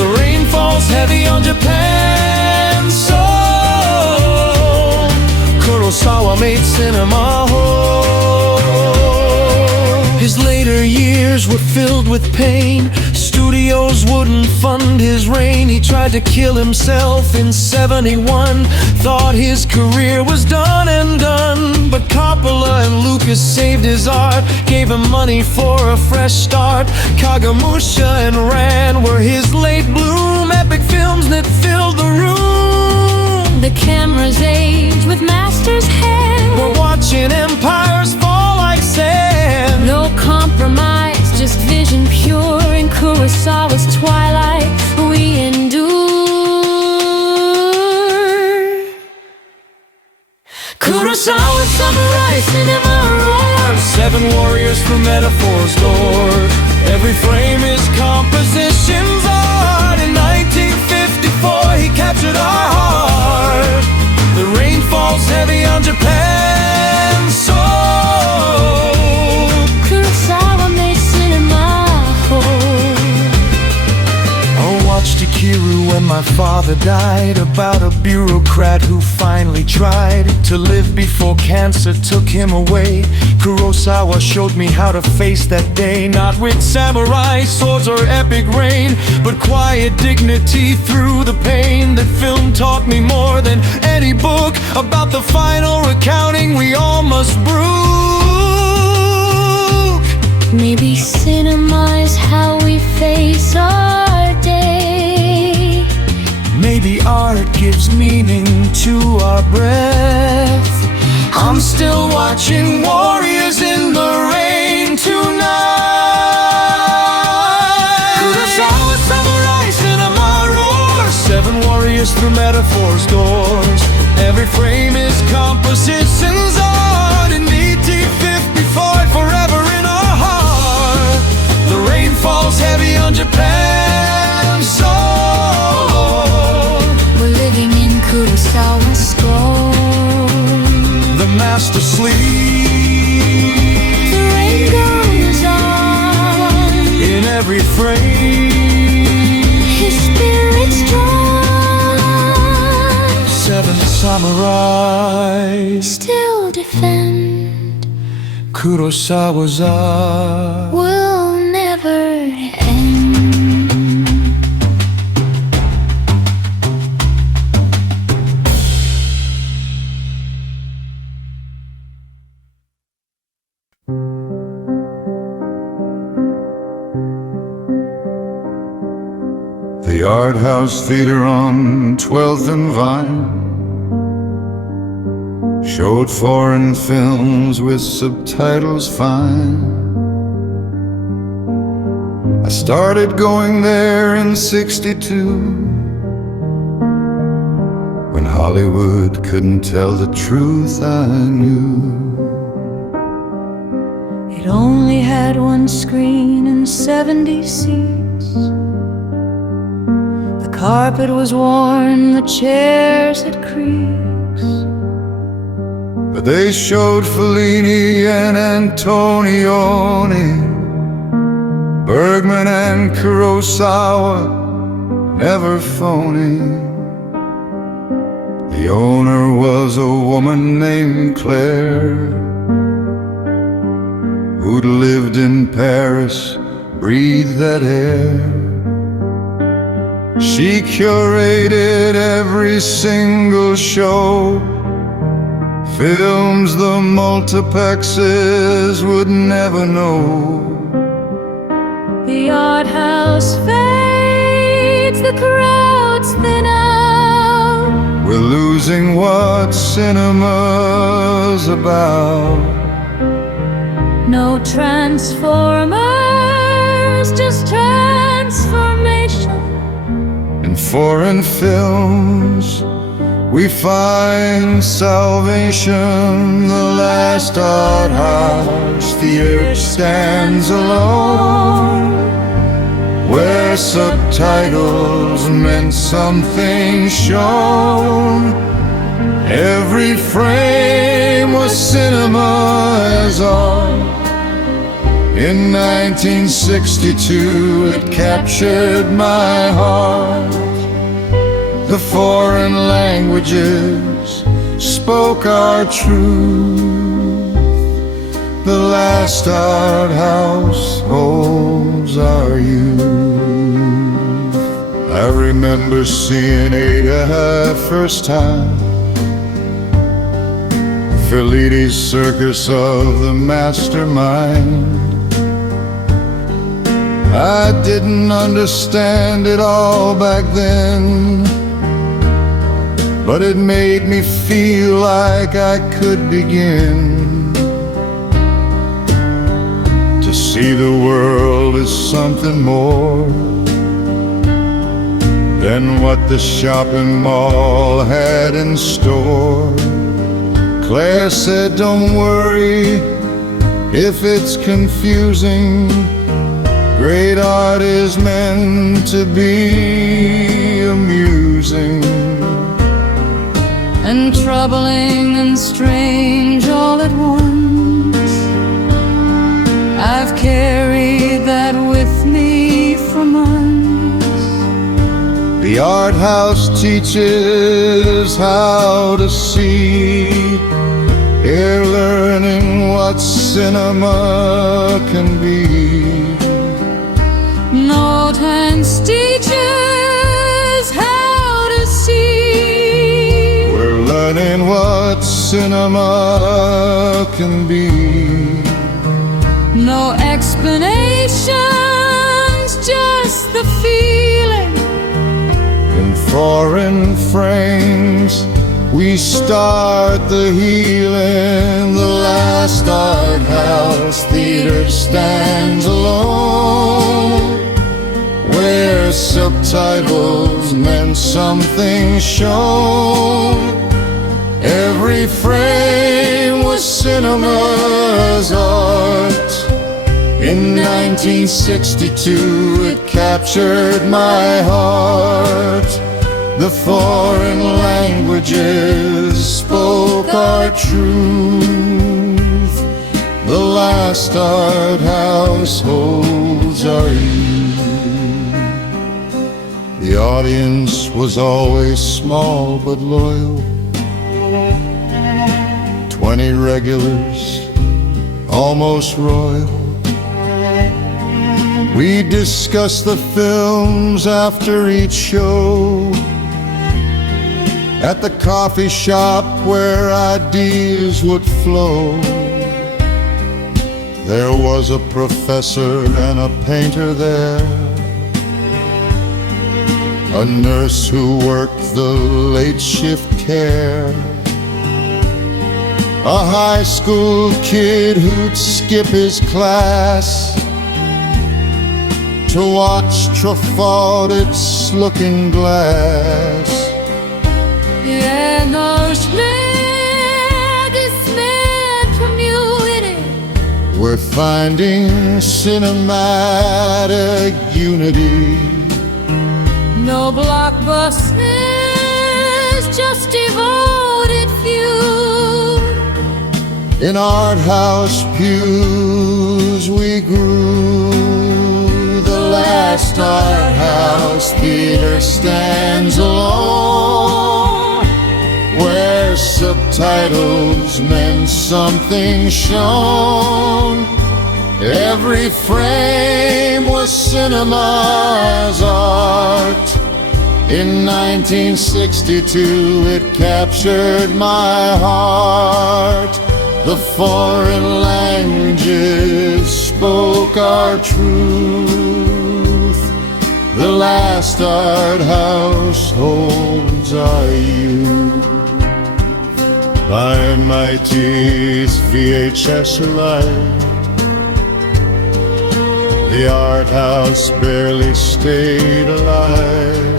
The rain falls heavy on Japan's soul. Kurosawa made cinema whole. His later years were filled with pain. Studios wouldn't fund his reign. He tried to kill himself in 71. Thought his career was done and done. But Coppola and Lucas saved his art. Gave him money for a fresh start. Kagemusha and Ran were his late bloom. Epic films that filled the room. The camera's age with master's hand. We're watching empires fall like sand. No compromise, just vision pure. In Kurosawa's twilight we endure. Kurosawa samurai cinema roars. 7 warriors through metaphors, doors. Every frame is composition's art. In 1954 he captured our heart. The rain falls heavy on Japan's soul. Kurosawa made cinema whole. I watched Akira when my father died. About a bureaucrat who finally tried to live before cancer took him away. Kurosawa showed me how to face that day. Not with samurai swords or epic rain, but quiet dignity through the pain. That film taught me more than any book about the final recounting we all must brook. Maybe cinema is how we face our day. Maybe art gives meaning to our breath. I'm still watching warriors in the rain tonight. Kurosawa samurai cinema roars. 7 warriors through metaphors, doors. Every frame is composition's art. In 1854 forever. fast asleep. The rain goes on In every frame, his spirit's drawn. seven samurais Still defend Kurosawa's eye. will never end. The Art House Theater on 12th and Vine showed foreign films with subtitles fine. I started going there in '62 when Hollywood couldn't tell the truth. I knew It only had one screen and 70 seats. The carpet was worn, the chairs had creaks. but they showed Fellini and Antonioni, Bergman and Kurosawa, never phony. The owner was a woman named Claire, who'd lived in Paris, breathed that air. She curated every single show, films the multiplexes would never know. The art house fades, the crowds thin out. We're losing what cinema's about. No transformers, just transformation. In foreign films we find salvation. The last art house theater stands alone, where subtitles meant something shown. Every frame was cinema as art. In 1962 it captured my heart. The foreign languages spoke our truth. The last art house holds our youth. I remember seeing Ada first time, Fellini's circus of the mastermind. I didn't understand it all back then, but it made me feel like I could begin to see the world as something more than what the shopping mall had in store. Claire said, don't worry if it's confusing. Great art is meant to be amusing and troubling and strange all at once. I've carried that with me for months. The art house teaches how to see. Here learning what cinema can be. No tense teaches how to see. We're learning what cinema can be. No explanations, just the feeling. In foreign frames we start the healing. The last art house theater stands alone, where subtitles meant something shown. Every frame was cinema's art. In 1962 it captured my heart. The foreign languages spoke our truth. The last art house holds our youth. The audience was always small but loyal. 20 regulars, almost royal. We discussed the films after each show at the coffee shop where ideas would flow. There was a professor and a painter there, a nurse who worked the late shift care, a high school kid who'd skip his class to watch Trafalgar's Looking Glass. And our dismayed community, We're finding cinematic unity. no blockbusters, just devoted few. In art house pews we grew. The last art house theater stands alone, where subtitles meant something shown. Every frame was cinema's art. In 1962 it captured my heart. The foreign languages spoke our truth. The last art house holds our youth. By my teeth VHS light, the art house barely stayed alive.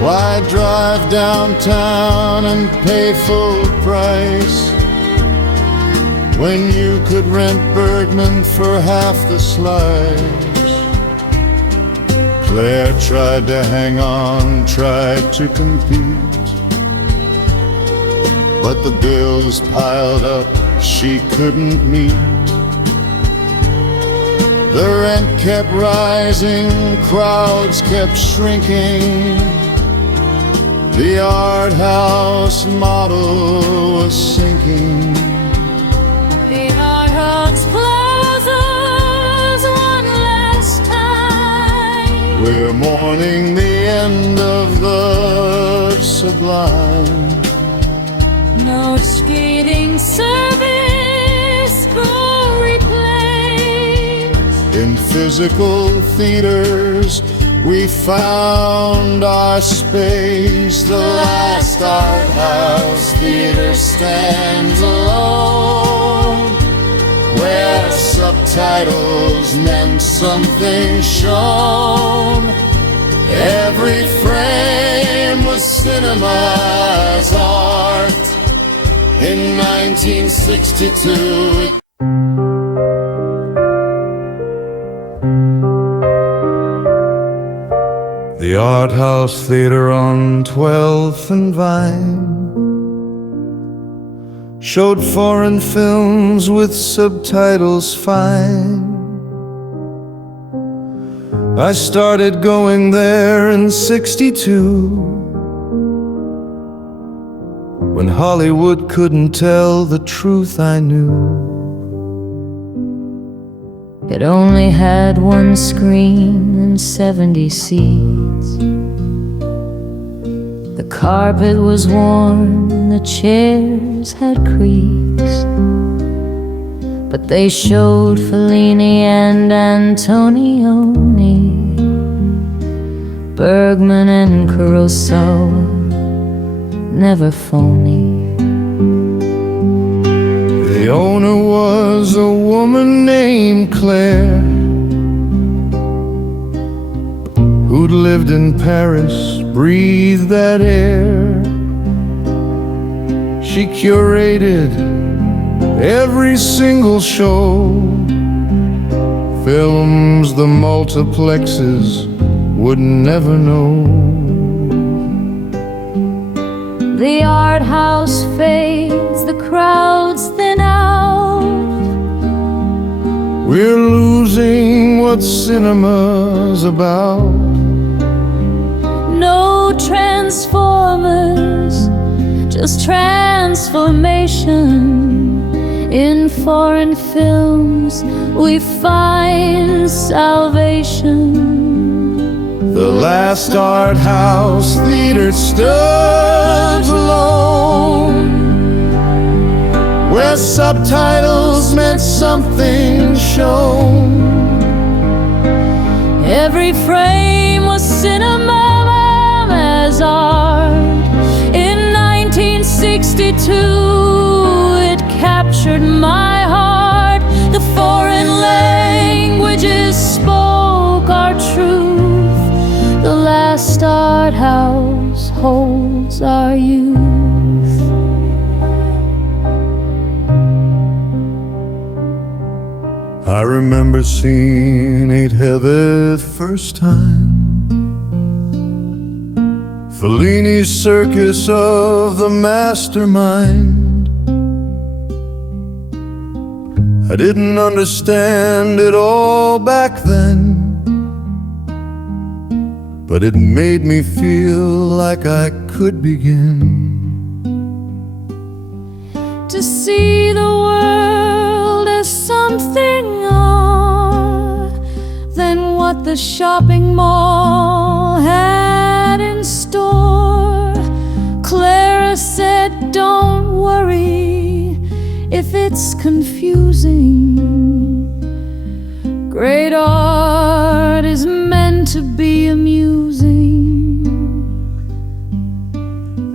Why drive downtown and pay full price when you could rent Bergman for half the slice? Claire tried to hang on, tried to compete, but the bills piled up she couldn't meet. The rent kept rising, crowds kept shrinking. The art house model was sinking. The art house closes one last time. We're mourning the end of the sublime. No skating service will replace. In physical theaters we found our space. The last art house theater stands alone, where subtitles meant something shown. Every frame was cinema's art. In 1962 the Art House Theater on 12th and Vine showed foreign films with subtitles fine. I started going there in '62, when Hollywood couldn't tell the truth I knew. It only had one screen and 70 seats. The carpet was worn and the chairs had creaks, but they showed Fellini and Antonioni, Bergman and Kurosawa, never phony. The owner was a woman named Claire, who'd lived in Paris, breathed that air. She curated every single show, films the multiplexes would never know. The art house fades, the crowds thin out. We're losing what cinema's about. No transformers, just transformation. In foreign films we find salvation. The last art house theater stood alone, where subtitles meant something shown. Every frame was cinema as art. In 1962 it captured my heart. The foreign languages spoke our truth. The last art house holds our youth. I remember seeing Ain't Heather the first time. Fellini's circus of the mastermind. I didn't understand it all back then, but it made me feel like I could begin to see the world as something more than what the shopping mall had in store. Clara said, don't worry if it's confusing. Great art is meant to be amusing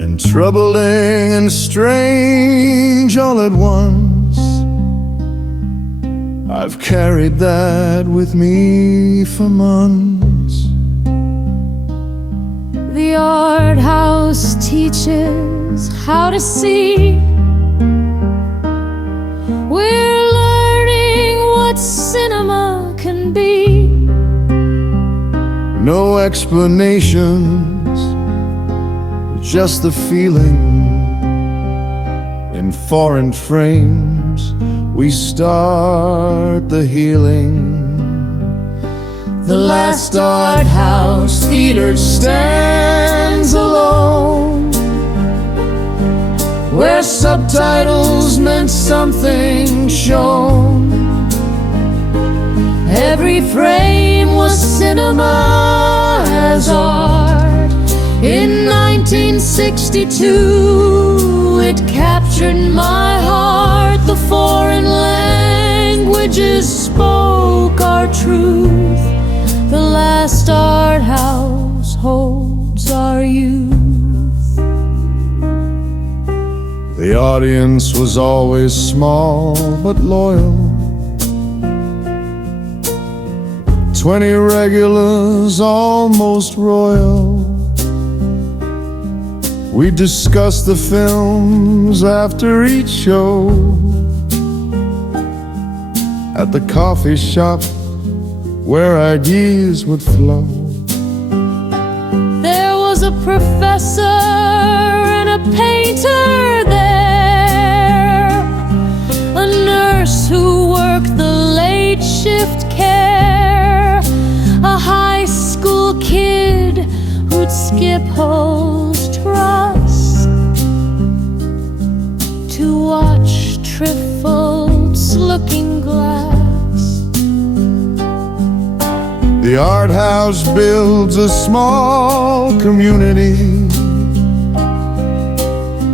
and troubling and strange all at once. I've carried that with me for months. The art house teaches how to see. We're learning what cinema can be. No explanations, just the feeling. In foreign frames we start the healing. The last art house theater stands alone, where subtitles meant something shown. Every frame was cinema as art. In 1962 it captured my heart. The foreign languages spoke our truth. The last art house holds our youth. The audience was always small but loyal. 20 regulars, almost royal. We discussed the films after each show at the coffee shop where ideas would flow. There was a professor and a painter there, a nurse who worked the late shift care, a high school kid who'd skip holes trust to watch Triffild's Looking Glass. The art house builds a small community.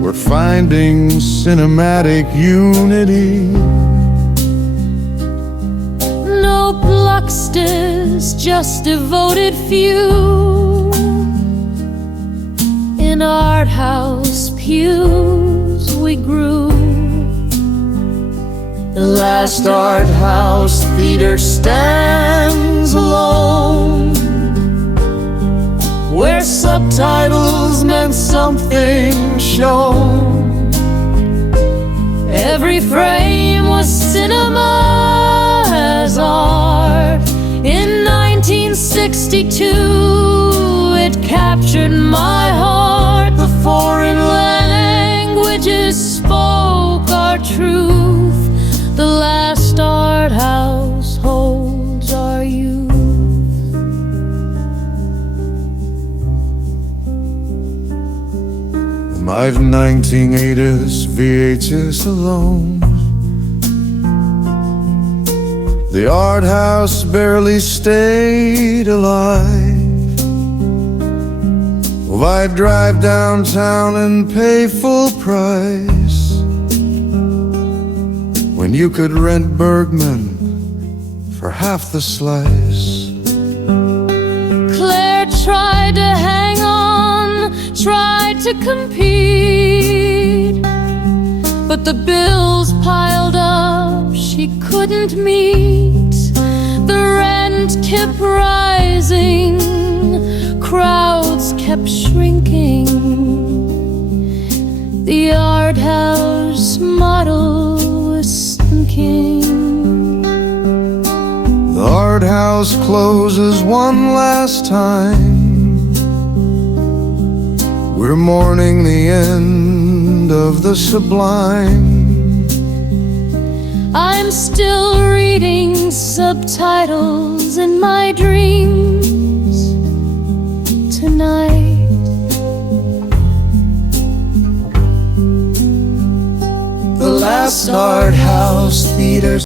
We're finding cinematic unity. No plucksters, just devoted few. In art house pews we grew. The last art house theater stands alone, where subtitles meant something shown. Every frame was cinema as art. In 1962 it captured my heart. The foreign land truth. The last art house holds our youth. My 1980s VHS alone. The art house barely stayed alive. Well, I'd drive downtown and pay full price when you could rent Bergman for half the slice. Claire tried to hang on, tried to compete, but the bills piled up she couldn't meet. The rent kept rising, crowds kept shrinking. The art house model was sinking. The art house closes one last time. We're mourning the end of the sublime. I'm still reading subtitles in my dreams tonight. The last art house theater